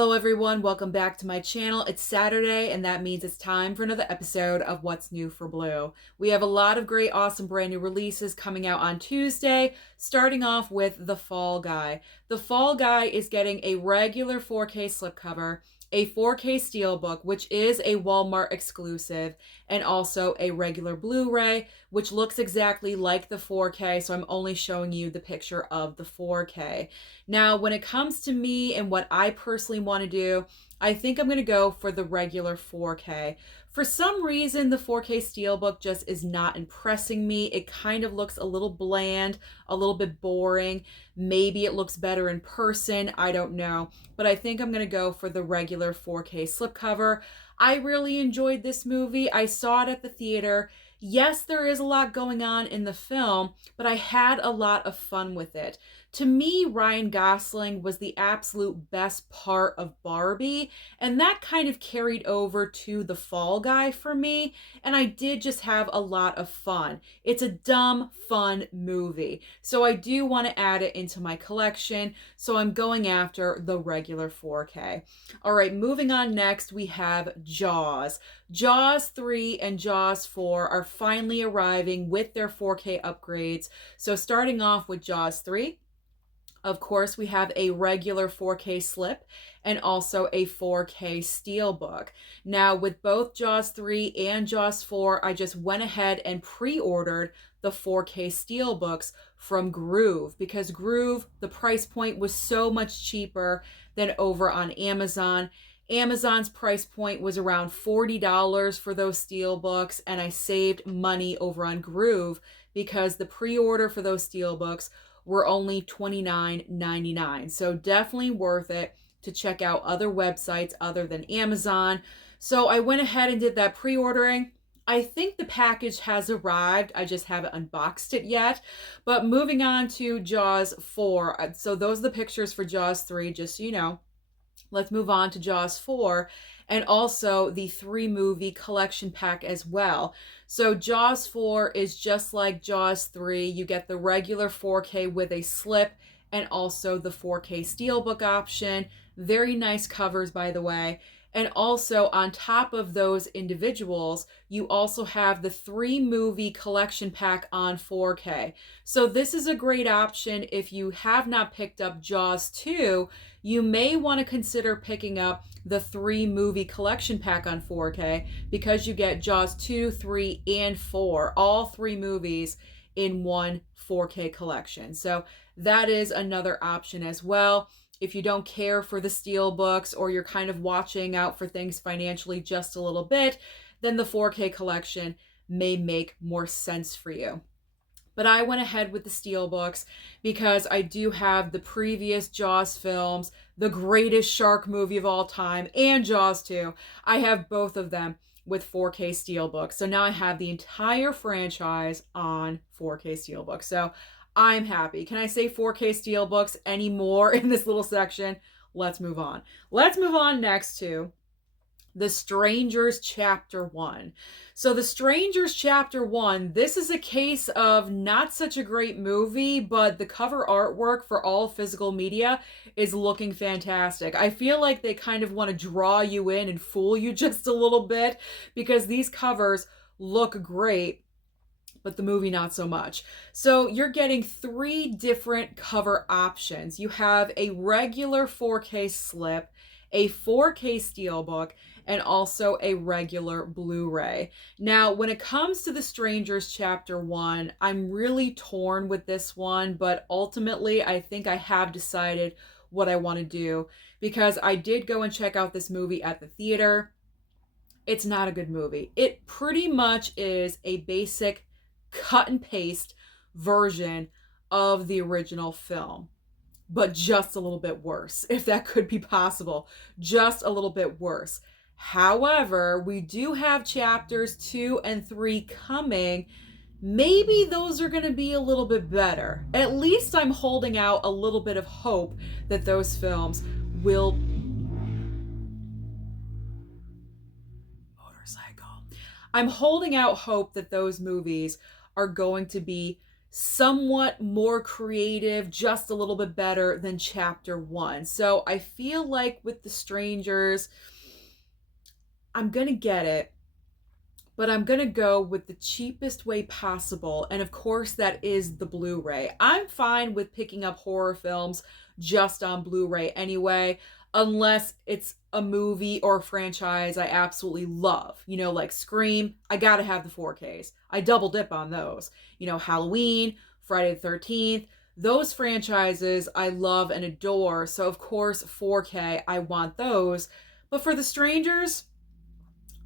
Hello everyone, welcome back to my channel. It's Saturday and that means it's time for another episode of What's New for Blue. We have a lot of great, awesome brand new releases coming out on Tuesday, starting off with The Fall Guy. The Fall Guy is getting a regular 4K slipcover, a 4K steelbook, which is a Walmart exclusive, and also a regular Blu-ray, which looks exactly like the 4K, so I'm only showing you the picture of the 4K. Now, when it comes to me and what I personally want to do, I think I'm going to go for the regular 4K. For some reason, the 4K steelbook just is not impressing me. It kind of looks a little bland, a little bit boring. Maybe it looks better in person, I don't know. But I think I'm going to go for the regular 4K slipcover. I really enjoyed this movie. I saw it at the theater. Yes, there is a lot going on in the film, but I had a lot of fun with it. To me, Ryan Gosling was the absolute best part of Barbie, and that kind of carried over to The Fall Guy for me, and I did just have a lot of fun. It's a dumb, fun movie, so I do want to add it into my collection, so I'm going after the regular 4K. All right, moving on next, we have Jaws. Jaws 3 and Jaws 4 are finally arriving with their 4K upgrades. So starting off with Jaws 3, of course, we have a regular 4K slip and also a 4K steelbook. Now, with both Jaws 3 and Jaws 4, I just went ahead and pre-ordered the 4K steelbooks from Groove because Groove, the price point was so much cheaper than over on Amazon. Amazon's price point was around $40 for those steelbooks, and I saved money over on Groove because the pre-order for those steelbooks were only $29.99. So definitely worth it to check out other websites other than Amazon. So I went ahead and did that pre-ordering. I think the package has arrived. I just haven't unboxed it yet. But moving on to Jaws 4. So those are the pictures for Jaws 3, just so you know. Let's move on to Jaws 4 and also the 3-movie collection pack as well. So Jaws 4 is just like Jaws 3. You get the regular 4K with a slip and also the 4K steelbook option. Very nice covers, by the way. And also on top of those individuals, you also have the 3-movie collection pack on 4K. So this is a great option if you have not picked up Jaws 2. You may want to consider picking up the 3-movie collection pack on 4K because you get Jaws 2, 3, and 4, all 3 movies in one 4K collection. So that is another option as well. If you don't care for the steelbooks or you're kind of watching out for things financially just a little bit, then the 4K collection may make more sense for you. But I went ahead with the steelbooks because I do have the previous Jaws films, the greatest shark movie of all time, and Jaws 2. I have both of them with 4K steelbooks. So now I have the entire franchise on 4K steelbook. So I'm happy. Can I say 4K steelbooks anymore in this little section? Let's move on. Let's move on next to The Strangers Chapter 1. So The Strangers Chapter 1, this is a case of not such a great movie, but the cover artwork for all physical media is looking fantastic. I feel like they kind of want to draw you in and fool you just a little bit because these covers look great, but the movie not so much. So you're getting 3 different cover options. You have a regular 4K slip, a 4K steelbook, and also a regular Blu-ray. Now, when it comes to The Strangers Chapter 1, I'm really torn with this one, but ultimately I think I have decided what I want to do because I did go and check out this movie at the theater. It's not a good movie. It pretty much is a basic cut and paste version of the original film, but just a little bit worse, if that could be possible. Just a little bit worse. However, we do have chapters 2 and 3 coming. Maybe those are going to be a little bit better. At least I'm holding out a little bit of hope that those films will... Motorcycle. I'm holding out hope that those movies are going to be somewhat more creative, just a little bit better than chapter 1. So I feel like with The Strangers, I'm gonna get it, but I'm gonna go with the cheapest way possible. And of course, that is the Blu ray. I'm fine with picking up horror films just on Blu ray anyway, unless it's a movie or a franchise I absolutely love. You know, like Scream, I gotta have the 4Ks. I double dip on those. You know, Halloween, Friday the 13th, those franchises I love and adore. So, of course, 4K, I want those. But for The Strangers,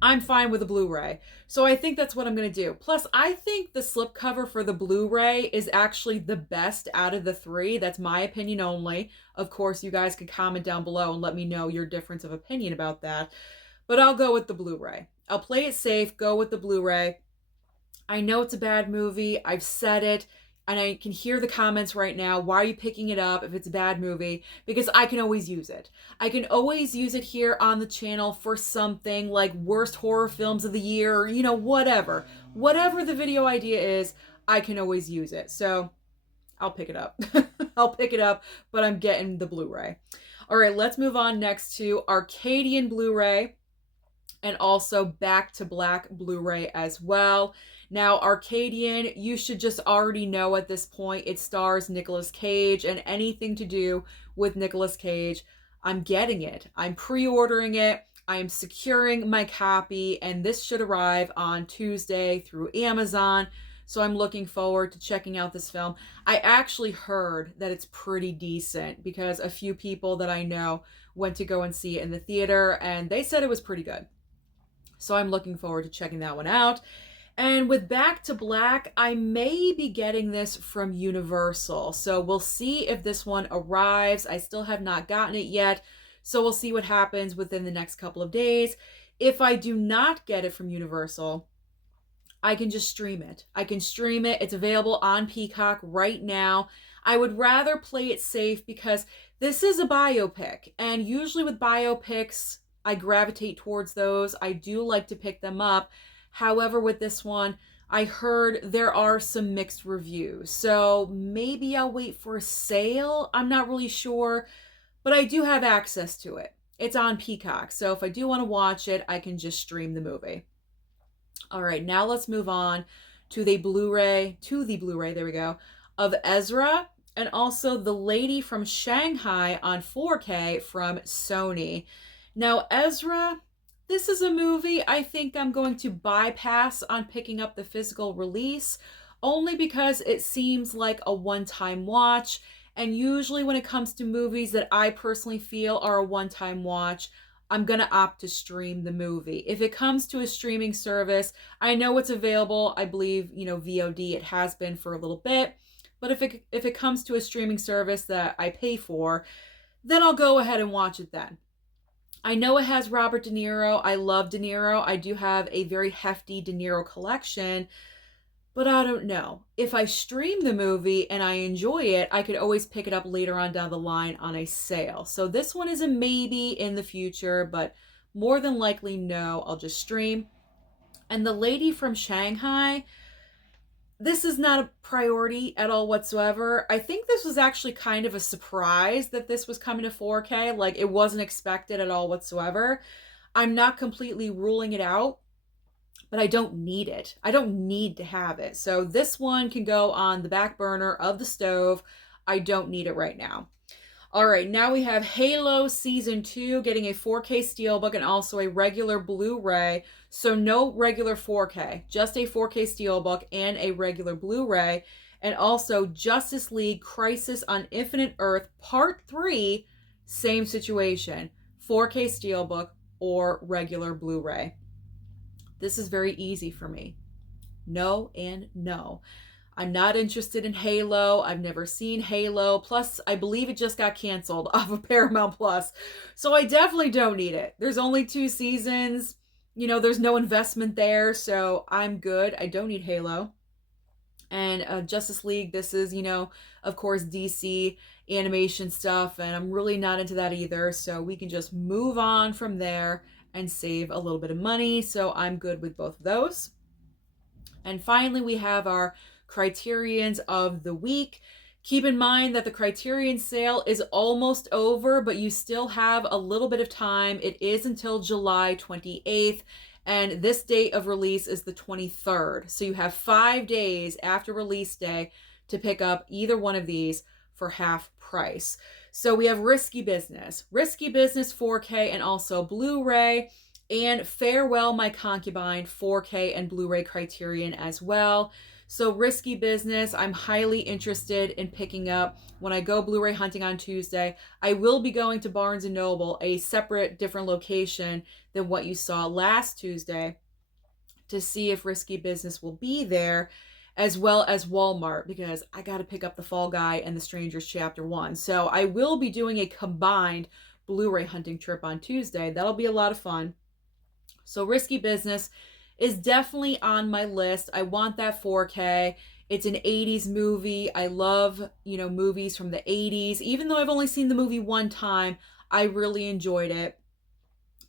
I'm fine with a Blu-ray. So I think that's what I'm going to do. Plus, I think the slipcover for the Blu-ray is actually the best out of the three. That's my opinion only. Of course, you guys can comment down below and let me know your difference of opinion about that. But I'll go with the Blu-ray. I'll play it safe, go with the Blu-ray. I know it's a bad movie. I've said it. And I can hear the comments right now. Why are you picking it up if it's a bad movie? Because I can always use it. I can always use it here on the channel for something like worst horror films of the year, or, you know, whatever. Whatever the video idea is, I can always use it. So I'll pick it up. I'll pick it up, but I'm getting the Blu-ray. All right, let's move on next to Arcadian Blu-ray and also Back to Black Blu-ray as well. Now, Arcadian, you should just already know at this point, it stars Nicolas Cage, and anything to do with Nicolas Cage, I'm getting it. I'm pre-ordering it. I am securing my copy, and this should arrive on Tuesday through Amazon. So I'm looking forward to checking out this film. I actually heard that it's pretty decent because a few people that I know went to go and see it in the theater, and they said it was pretty good. So I'm looking forward to checking that one out. And with Back to Black, I may be getting this from Universal. So we'll see if this one arrives. I still have not gotten it yet. So we'll see what happens within the next couple of days. If I do not get it from Universal, I can just stream it. I can stream it. It's available on Peacock right now. I would rather play it safe because this is a biopic. And usually with biopics, I gravitate towards those. I do like to pick them up. However, with this one, I heard there are some mixed reviews. So maybe I'll wait for a sale. I'm not really sure, but I do have access to it. It's on Peacock. So if I do want to watch it, I can just stream the movie. All right, now let's move on to the Blu-ray, there we go, of Ezra, and also The Lady from Shanghai on 4K from Sony. Now, Ezra, this is a movie I think I'm going to bypass on picking up the physical release, only because it seems like a one-time watch. And usually when it comes to movies that I personally feel are a one-time watch, I'm going to opt to stream the movie. If it comes to a streaming service, I know it's available. I believe, you know, VOD, it has been for a little bit. But if it comes to a streaming service that I pay for, then I'll go ahead and watch it then. I know it has Robert De Niro. I love De Niro. I do have a very hefty De Niro collection, but I don't know. If I stream the movie and I enjoy it, I could always pick it up later on down the line on a sale. So this one is a maybe in the future, but more than likely, no, I'll just stream. And The Lady from Shanghai, this is not a priority at all whatsoever. I think this was actually kind of a surprise that this was coming to 4K. Like, it wasn't expected at all whatsoever. I'm not completely ruling it out, but I don't need it. I don't need to have it. So this one can go on the back burner of the stove. I don't need it right now. All right, now we have Halo Season 2 getting a 4K Steelbook and also a regular Blu-ray. So no regular 4K, just a 4K Steelbook and a regular Blu-ray. And also Justice League Crisis on Infinite Earth Part 3, same situation. 4K Steelbook or regular Blu-ray. This is very easy for me. No and no. I'm not interested in Halo. I've never seen Halo. Plus, I believe it just got canceled off of Paramount Plus. So I definitely don't need it. There's only 2 seasons. You know, there's no investment there. So I'm good. I don't need Halo. And Justice League, this is, you know, of course, DC animation stuff. And I'm really not into that either. So we can just move on from there and save a little bit of money. So I'm good with both of those. And finally, we have our Criterions of the week. Keep in mind that the Criterion sale is almost over, but you still have a little bit of time. It is until July 28th, and this date of release is the 23rd. So you have 5 days after release day to pick up either one of these for half price. So we have Risky Business 4K and also Blu-ray, and Farewell My Concubine 4K and Blu-ray Criterion as well. So Risky Business, I'm highly interested in picking up when I go Blu-ray hunting on Tuesday. I will be going to Barnes & Noble, a separate, different location than what you saw last Tuesday, to see if Risky Business will be there, as well as Walmart, because I got to pick up The Fall Guy and The Strangers Chapter 1. So I will be doing a combined Blu-ray hunting trip on Tuesday. That'll be a lot of fun. So Risky Business is definitely on my list. I want that 4K. It's an 80s movie. I love, movies from the 80s. Even though I've only seen the movie one time, I really enjoyed it.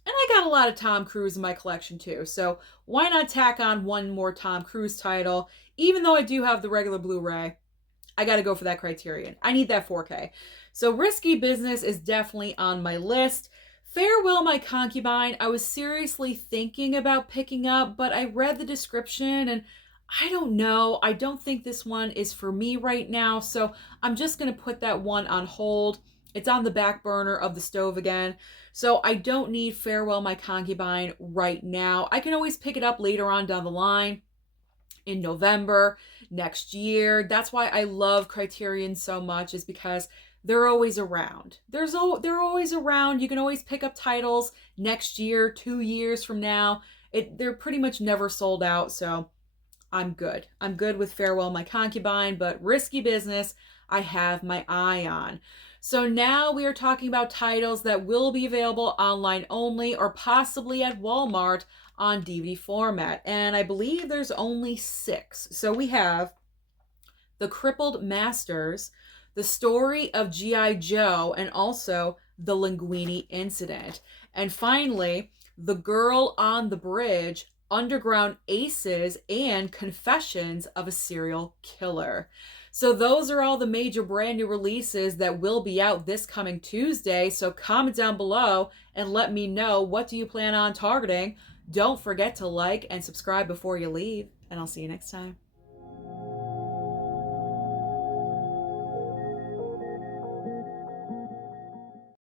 And I got a lot of Tom Cruise in my collection too. So why not tack on one more Tom Cruise title? Even though I do have the regular Blu-ray, I got to go for that Criterion. I need that 4K. So Risky Business is definitely on my list. Farewell My Concubine, I was seriously thinking about picking up, but I read the description and I don't know. I don't think this one is for me right now. So I'm just going to put that one on hold. It's on the back burner of the stove again. So I don't need Farewell My Concubine right now. I can always pick it up later on down the line in November next year. That's why I love Criterion so much, is because they're always around. They're always around. You can always pick up titles next year, 2 years from now. They're pretty much never sold out, so I'm good. I'm good with Farewell My Concubine, but Risky Business, I have my eye on. So now we are talking about titles that will be available online only, or possibly at Walmart on DVD format. And I believe there's only 6. So we have The Crippled Masters, The Story of G.I. Joe, and also The Linguini Incident. And finally, The Girl on the Bridge, Underground Aces, and Confessions of a Serial Killer. So those are all the major brand new releases that will be out this coming Tuesday. So comment down below and let me know, what do you plan on targeting? Don't forget to like and subscribe before you leave, and I'll see you next time.